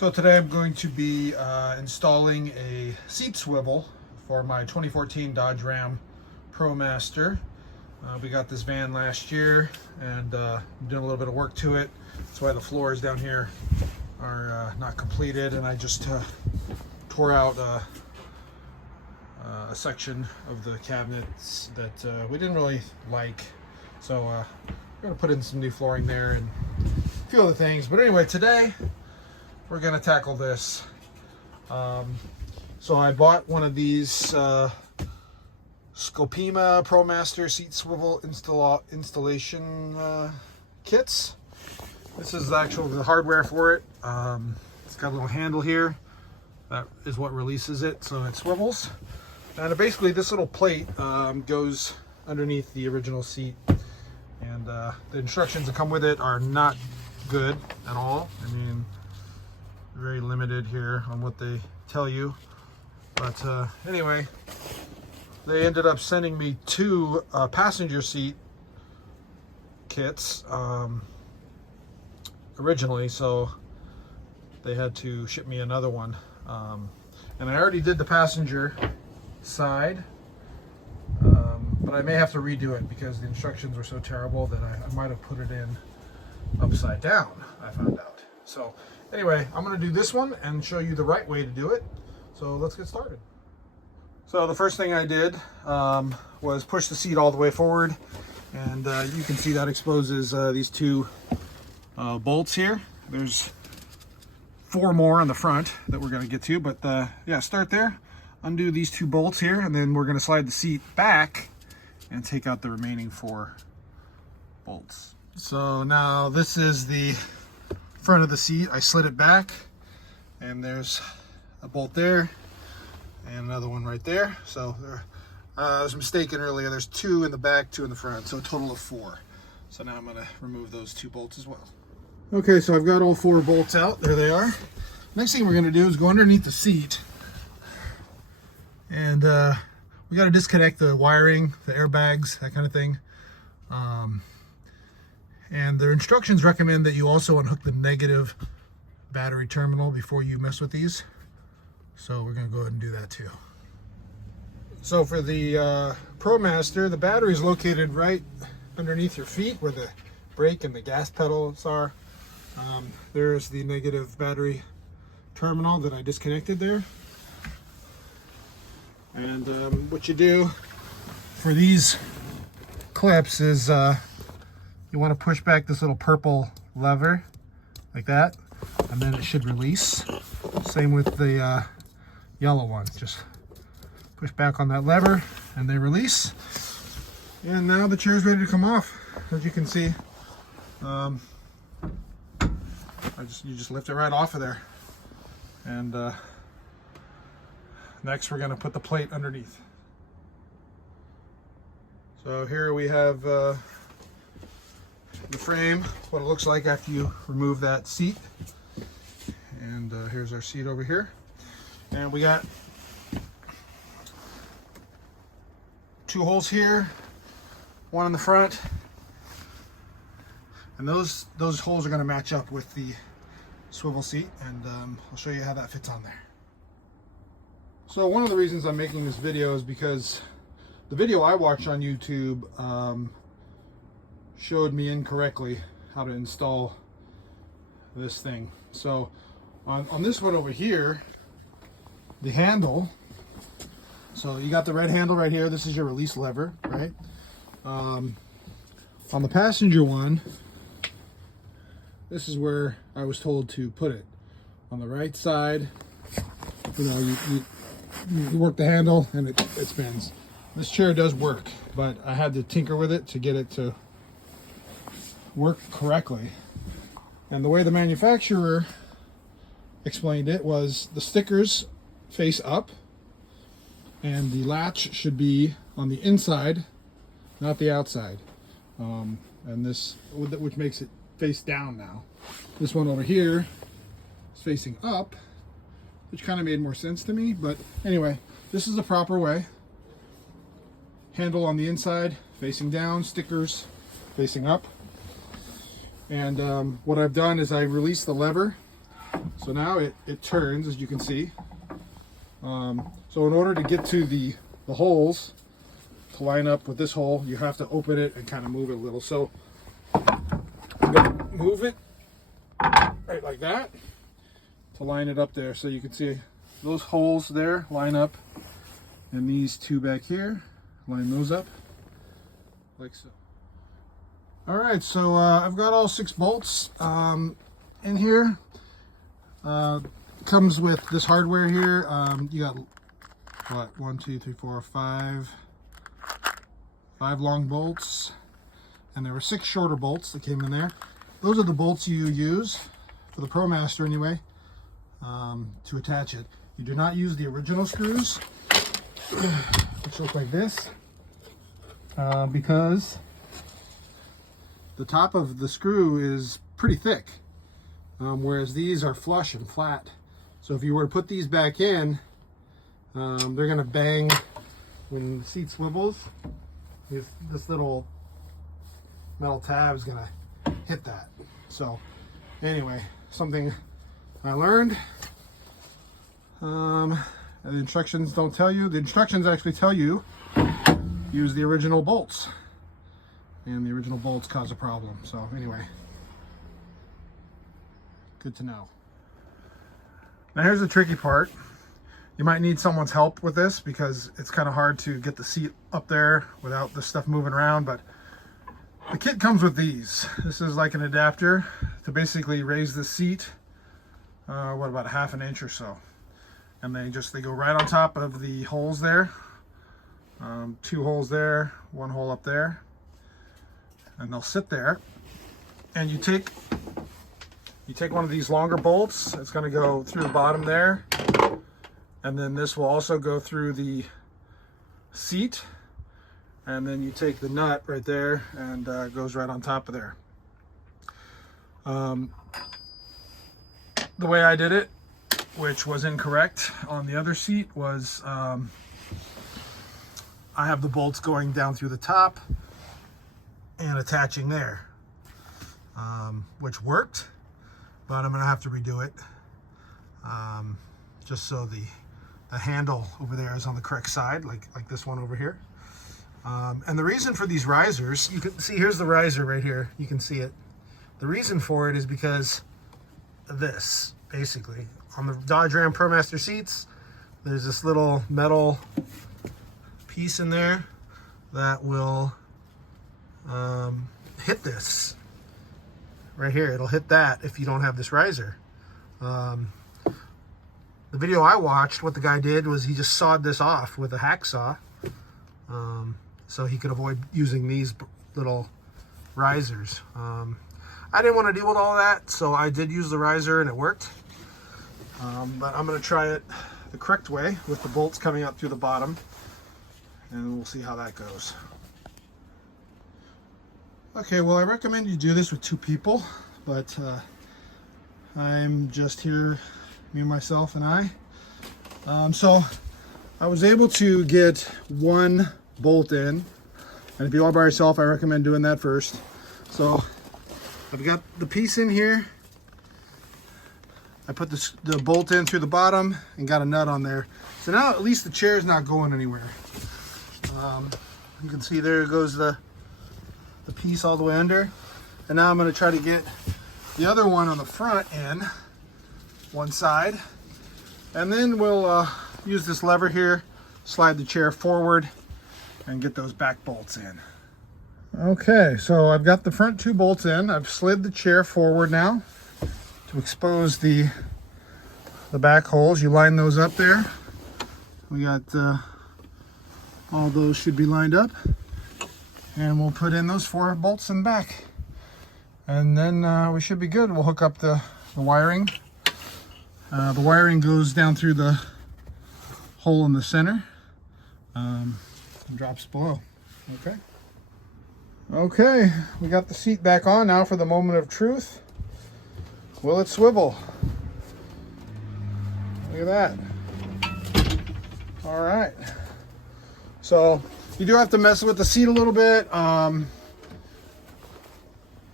So today I'm going to be installing a seat swivel for my 2014 Dodge Ram ProMaster. We got this van last year and I'm doing a little bit of work to it. That's why the floors down here are not completed, and I just tore out a section of the cabinets that we didn't really like. So we're going to put in some new flooring there and a few other things. But anyway, today we're going to tackle this. So I bought one of these Scopima ProMaster seat swivel installation kits. This is the hardware for it. It's got a little handle here. That is what releases it, so it swivels. And basically this little plate goes underneath the original seat. And the instructions that come with it are not good at all. I mean, very limited here on what they tell you. But anyway, they ended up sending me two passenger seat kits originally, so they had to ship me another one. And I already did the passenger side, but I may have to redo it because the instructions were so terrible that I might have put it in upside down, I found out. So anyway, I'm going to do this one and show you the right way to do it. So let's get started. So the first thing I did was push the seat all the way forward, and you can see that exposes these two bolts here. There's four more on the front that we're going to get to, but yeah, start there, undo these two bolts here, and then we're going to slide the seat back and take out the remaining four bolts. So now this is the front of the seat. I slid it back, and there's a bolt there and another one right there. So I was mistaken earlier. There's two in the back, two in the front, so a total of four. So now I'm going to remove those two bolts as well. Okay, so I've got all four bolts out. There they are. Next thing we're going to do is go underneath the seat, and we got to disconnect the wiring, the airbags, that kind of thing. And their instructions recommend that you also unhook the negative battery terminal before you mess with these. So we're going to go ahead and do that too. So for the ProMaster, the battery is located right underneath your feet where the brake and the gas pedals are. There's the negative battery terminal that I disconnected there. And what you do for these clips is you want to push back this little purple lever like that, and then it should release. Same with the yellow one. Just push back on that lever and they release. And now the chair's ready to come off. As you can see, you just lift it right off of there. And next we're going to put the plate underneath. So here we have the frame, what it looks like after you remove that seat. And here's our seat over here. And we got two holes here, one in the front. And those holes are going to match up with the swivel seat, and I'll show you how that fits on there. So one of the reasons I'm making this video is because the video I watched on YouTube showed me incorrectly how to install this thing. So on this one over here, the handle, so you got the red handle right here. This is your release lever, right? On the passenger one, this is where I was told to put it. On the right side, you know, you work the handle and it spins. This chair does work, but I had to tinker with it to get it to work correctly. And the way the manufacturer explained it was the stickers face up and the latch should be on the inside, not the outside. And this, which makes it face down now. This one over here is facing up, which kind of made more sense to me. But anyway, this is the proper way. Handle on the inside, facing down, stickers facing up. And what I've done is I released the lever So now it turns, as you can see. So in order to get to the holes, to line up with this hole, you have to open it and kind of move it a little. So I'm going to move it right like that to line it up there. So you can see those holes there line up, and these two back here, line those up like so. All right, so I've got all 6 bolts in here. Comes with this hardware here. You got what, 1, 2, 3, 4, 5 long bolts, and there were 6 shorter bolts that came in there. Those are the bolts you use for the ProMaster anyway, to attach it. You do not use the original screws, which look like this, because the top of the screw is pretty thick, whereas these are flush and flat. So if you were to put these back in, they're going to bang when the seat swivels. This little metal tab is going to hit that. So anyway, something I learned. And the instructions don't tell you. The instructions actually tell you use the original bolts, and the original bolts cause a problem. So anyway, good to know. Now here's the tricky part. You might need someone's help with this because it's kind of hard to get the seat up there without the stuff moving around, but the kit comes with these. This is like an adapter to basically raise the seat, what, about 1/2 inch or so. And they go right on top of the holes there. 2 holes there, 1 hole up there. And they'll sit there. And you take one of these longer bolts. It's going to go through the bottom there. And then this will also go through the seat. And then you take the nut right there, and it goes right on top of there. The way I did it, which was incorrect on the other seat, was I have the bolts going down through the top and attaching there, which worked, but I'm gonna have to redo it, just so the handle over there is on the correct side, like this one over here. And the reason for these risers, you can see, here's the riser right here, you can see it. The reason for it is because of this, basically. On the Dodge Ram ProMaster seats, there's this little metal piece in there that will hit this right here. It'll hit that if you don't have this riser. The video I watched, what the guy did was he just sawed this off with a hacksaw, so he could avoid using these little risers. I didn't want to deal with all that, so I did use the riser and it worked. But I'm going to try it the correct way with the bolts coming up through the bottom, and we'll see how that goes. Okay, well, I recommend you do this with 2 people, but I'm just here, me, myself, and I. So I was able to get 1 bolt in, and if you are by yourself, I recommend doing that first. So I've got the piece in here. I put the bolt in through the bottom and got a nut on there. So now at least the chair is not going anywhere. You can see there goes the piece all the way under. And now I'm going to try to get the other one on the front in, one side. And then we'll use this lever here, slide the chair forward, and get those back bolts in. Okay, so I've got the front 2 bolts in. I've slid the chair forward now to expose the back holes. You line those up there. We got all those should be lined up, and we'll put in those 4 bolts in the back, and then we should be good. We'll hook up the wiring. The wiring goes down through the hole in the center and drops below. Okay, we got the seat back on now for the moment of truth. Will it swivel? Look at that. All right. So you do have to mess with the seat a little bit.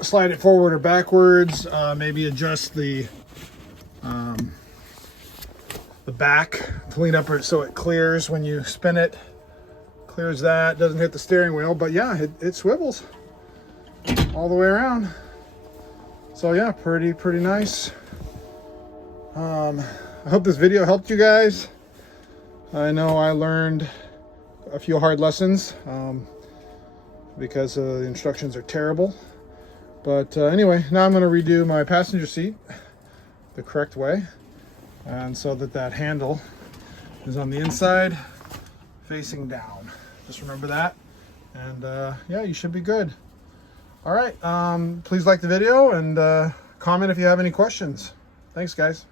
Slide it forward or backwards. Maybe adjust the the back to clean up so it clears when you spin it. Clears that, doesn't hit the steering wheel, but yeah, it swivels all the way around. So yeah, pretty nice. I hope this video helped you guys. I know I learned a few hard lessons because the instructions are terrible. But anyway, now I'm going to redo my passenger seat the correct way, and so that handle is on the inside facing down. Just remember that, and yeah, you should be good. All right, please like the video and comment if you have any questions. Thanks, guys.